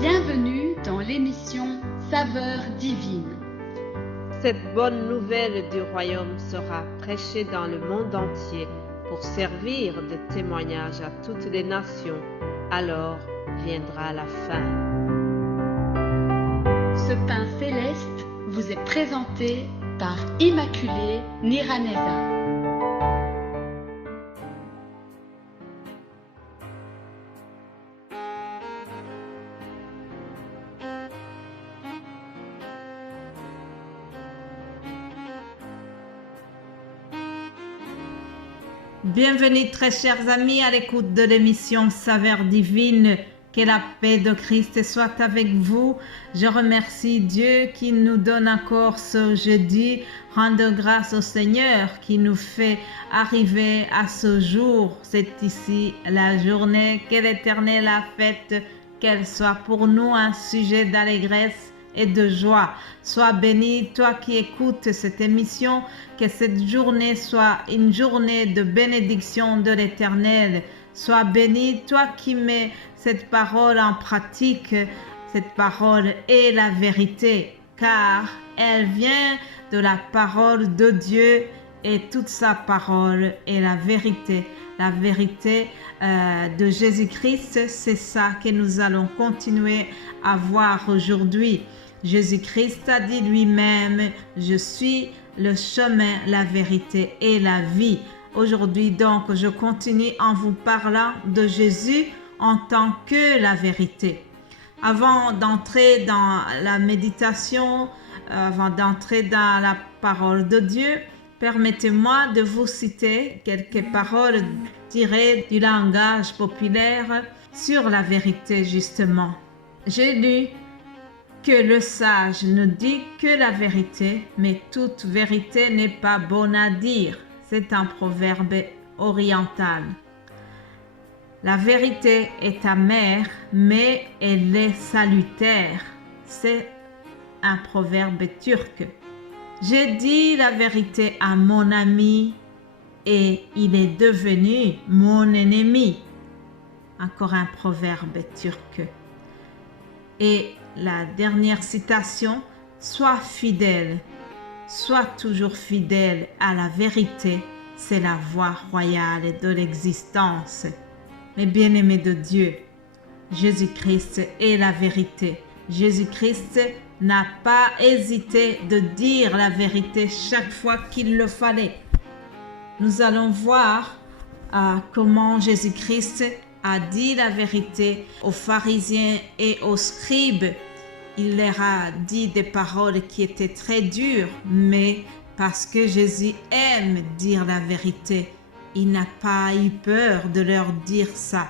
Bienvenue dans l'émission Saveurs divines. Cette bonne nouvelle du royaume sera prêchée dans le monde entier pour servir de témoignage à toutes les nations. Alors viendra la fin. Ce pain céleste vous est présenté par Immaculée Niraneza. Bienvenue très chers amis à l'écoute de l'émission Saveurs divines. Que la paix de Christ soit avec vous. Je remercie Dieu qui nous donne encore ce jeudi. Rendre grâce au Seigneur qui nous fait arriver à ce jour. C'est ici la journée que l'Éternel a faite. Qu'elle soit pour nous un sujet d'allégresse et de joie. Sois béni, toi qui écoutes cette émission, que cette journée soit une journée de bénédiction de l'Éternel. Sois béni, toi qui mets cette parole en pratique. Cette parole est la vérité, car elle vient de la parole de Dieu et toute sa parole est la vérité. La vérité de Jésus-Christ, c'est ça que nous allons continuer à voir aujourd'hui. Jésus-Christ a dit lui-même, « Je suis le chemin, la vérité et la vie ». Aujourd'hui, donc, je continue en vous parlant de Jésus en tant que la vérité. Avant d'entrer dans la méditation, avant d'entrer dans la parole de Dieu, permettez-moi de vous citer quelques paroles tirées du langage populaire sur la vérité, justement. J'ai lu que le sage ne dit que la vérité, mais toute vérité n'est pas bonne à dire. C'est un proverbe oriental. La vérité est amère, mais elle est salutaire. C'est un proverbe turc. J'ai dit la vérité à mon ami et il est devenu mon ennemi. Encore un proverbe turc. Et la dernière citation, sois fidèle. Sois toujours fidèle à la vérité, c'est la voie royale de l'existence. Mes bien-aimés de Dieu, Jésus-Christ est la vérité. Jésus-Christ n'a pas hésité de dire la vérité chaque fois qu'il le fallait. Nous allons voir comment Jésus-Christ a dit la vérité aux pharisiens et aux scribes. Il leur a dit des paroles qui étaient très dures, mais parce que Jésus aime dire la vérité, il n'a pas eu peur de leur dire ça.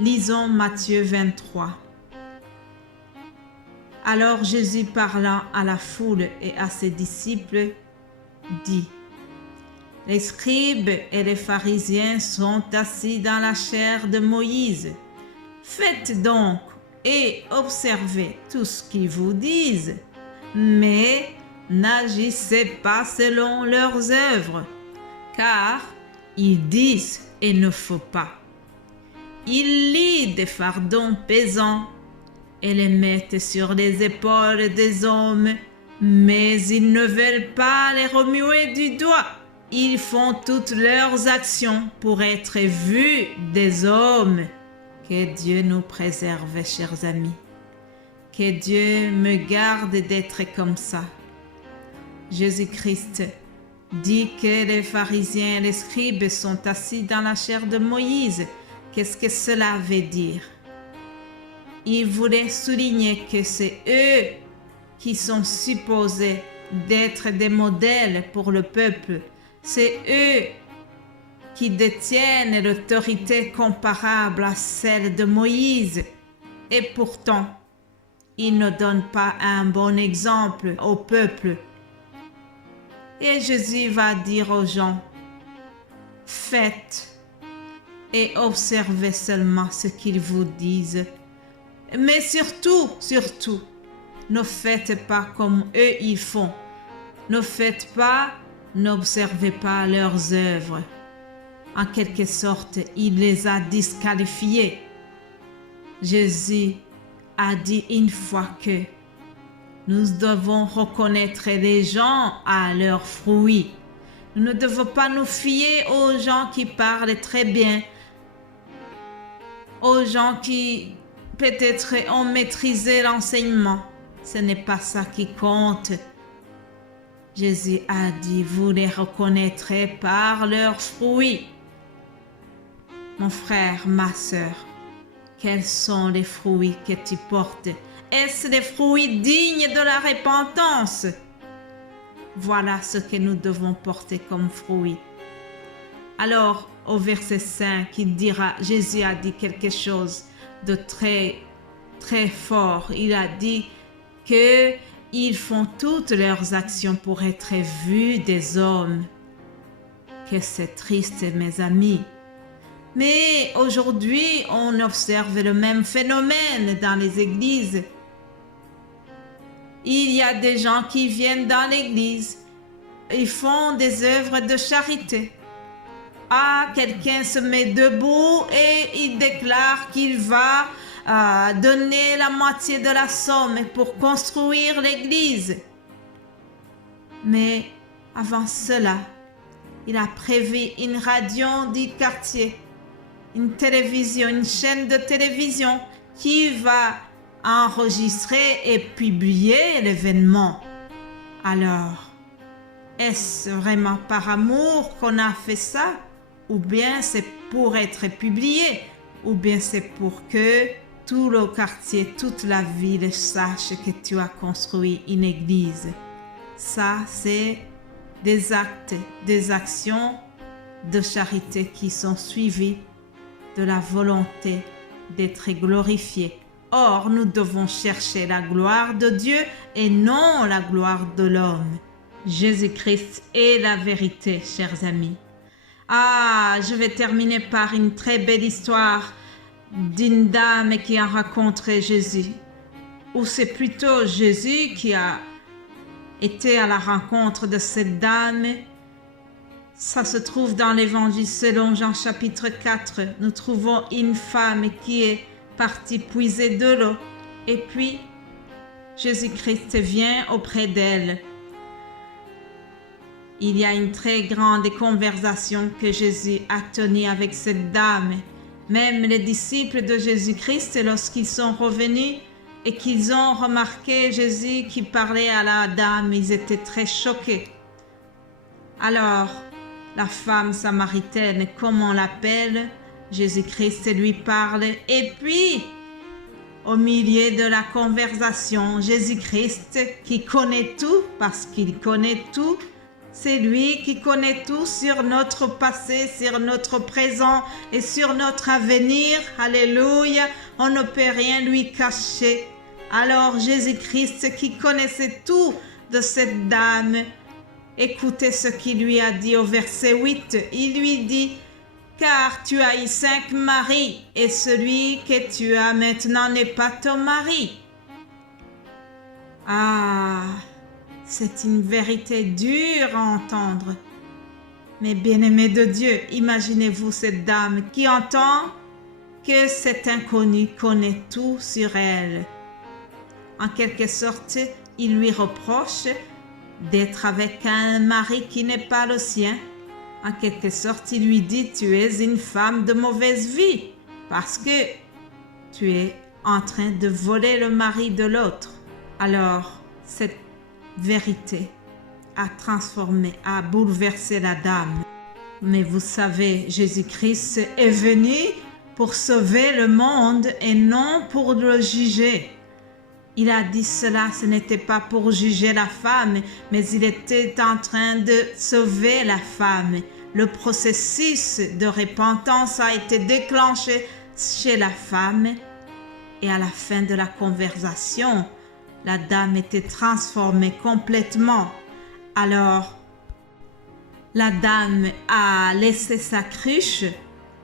Lisons Matthieu 23. Alors Jésus parlant à la foule et à ses disciples, dit: Les scribes et les pharisiens sont assis dans la chaire de Moïse. Faites donc et observez tout ce qu'ils vous disent, mais n'agissez pas selon leurs œuvres, car ils disent et ne font pas. Ils lient des fardons pesants et les mettent sur les épaules des hommes, mais ils ne veulent pas les remuer du doigt. Ils font toutes leurs actions pour être vus des hommes. Que Dieu nous préserve, chers amis. Que Dieu me garde d'être comme ça. Jésus-Christ dit que les pharisiens et les scribes sont assis dans la chair de Moïse. Qu'est-ce que cela veut dire? Il voulait souligner que c'est eux qui sont supposés d'être des modèles pour le peuple. C'est eux qui détiennent l'autorité comparable à celle de Moïse. Et pourtant, ils ne donnent pas un bon exemple au peuple. Et Jésus va dire aux gens, faites et observez seulement ce qu'ils vous disent. Mais surtout, ne faites pas comme eux ils font. Ne faites pas, n'observez pas leurs œuvres. En quelque sorte, il les a disqualifiés. Jésus a dit une fois que nous devons reconnaître les gens à leurs fruits. Nous ne devons pas nous fier aux gens qui parlent très bien, aux gens qui peut-être ont maîtrisé l'enseignement. Ce n'est pas ça qui compte. Jésus a dit, vous les reconnaîtrez par leurs fruits. Mon frère, ma sœur, quels sont les fruits que tu portes? Est-ce des fruits dignes de la repentance? Voilà ce que nous devons porter comme fruits. Alors, au verset 5, il dira, Jésus a dit quelque chose de très, très fort. Il a dit qu'ils font toutes leurs actions pour être vus des hommes. Que c'est triste, mes amis. Mais aujourd'hui, on observe le même phénomène dans les églises. Il y a des gens qui viennent dans l'église, ils font des œuvres de charité. Ah, quelqu'un se met debout et il déclare qu'il va donner la moitié de la somme pour construire l'église. Mais avant cela, il a prévu une radio du quartier, une télévision, une chaîne de télévision qui va enregistrer et publier l'événement. Alors, est-ce vraiment par amour qu'on a fait ça? Ou bien c'est pour être publié? Ou bien c'est pour que tout le quartier, toute la ville sache que tu as construit une église? Ça, c'est des actes, des actions de charité qui sont suivies de la volonté d'être glorifié. Or, nous devons chercher la gloire de Dieu et non la gloire de l'homme. Jésus-Christ est la vérité, chers amis. Ah, je vais terminer par une très belle histoire d'une dame qui a rencontré Jésus. Ou c'est plutôt Jésus qui a été à la rencontre de cette dame. Ça se trouve dans l'Évangile selon Jean chapitre 4. Nous trouvons une femme qui est partie puiser de l'eau. Et puis, Jésus-Christ vient auprès d'elle. Il y a une très grande conversation que Jésus a tenue avec cette dame. Même les disciples de Jésus-Christ, lorsqu'ils sont revenus et qu'ils ont remarqué Jésus qui parlait à la dame, ils étaient très choqués. Alors, la femme samaritaine, comme on l'appelle, Jésus-Christ lui parle et puis, au milieu de la conversation, Jésus-Christ qui connaît tout parce qu'il connaît tout, c'est lui qui connaît tout sur notre passé, sur notre présent et sur notre avenir. Alléluia, on ne peut rien lui cacher. Alors Jésus-Christ qui connaissait tout de cette dame, écoutez ce qu'il lui a dit au verset 8. Il lui dit, « Car tu as eu 5 maris, et celui que tu as maintenant n'est pas ton mari. » Ah, c'est une vérité dure à entendre. Mais bien-aimés de Dieu, imaginez-vous cette dame qui entend que cet inconnu connaît tout sur elle. En quelque sorte, il lui reproche d'être avec un mari qui n'est pas le sien. En quelque sorte, il lui dit, tu es une femme de mauvaise vie parce que tu es en train de voler le mari de l'autre. Alors, cette vérité a transformé, a bouleversé la dame. Mais vous savez, Jésus-Christ est venu pour sauver le monde et non pour le juger. Il a dit cela, ce n'était pas pour juger la femme, mais il était en train de sauver la femme. Le processus de repentance a été déclenché chez la femme et à la fin de la conversation, la dame était transformée complètement. Alors, la dame a laissé sa cruche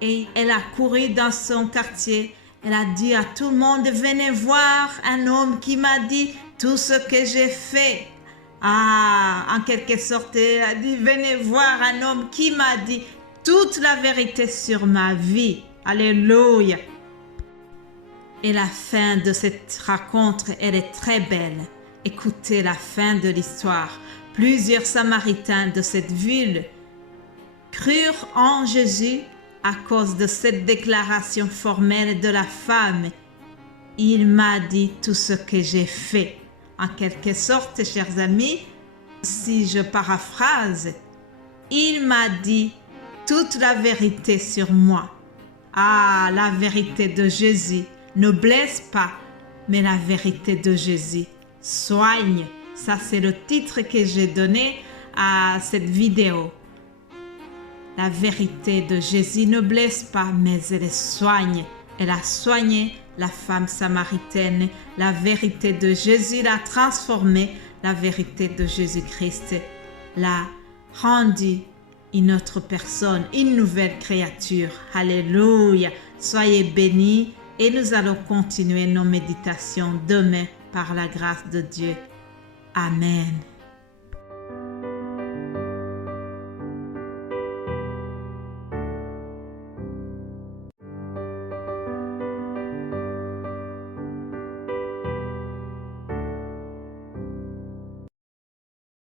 et elle a couru dans son quartier. Elle a dit à tout le monde, venez voir un homme qui m'a dit tout ce que j'ai fait. Ah, en quelque sorte, elle a dit, venez voir un homme qui m'a dit toute la vérité sur ma vie. Alléluia. Et la fin de cette rencontre, elle est très belle. Écoutez la fin de l'histoire. Plusieurs Samaritains de cette ville crurent en Jésus à cause de cette déclaration formelle de la femme. Il m'a dit tout ce que j'ai fait. En quelque sorte, chers amis, si je paraphrase, il m'a dit toute la vérité sur moi. Ah, la vérité de Jésus ne blesse pas, mais la vérité de Jésus soigne. Ça, c'est le titre que j'ai donné à cette vidéo. La vérité de Jésus ne blesse pas, mais elle soigne. Elle a soigné la femme samaritaine. La vérité de Jésus l'a transformée. La vérité de Jésus-Christ l'a rendue une autre personne, une nouvelle créature. Alléluia. Soyez bénis et nous allons continuer nos méditations demain par la grâce de Dieu. Amen.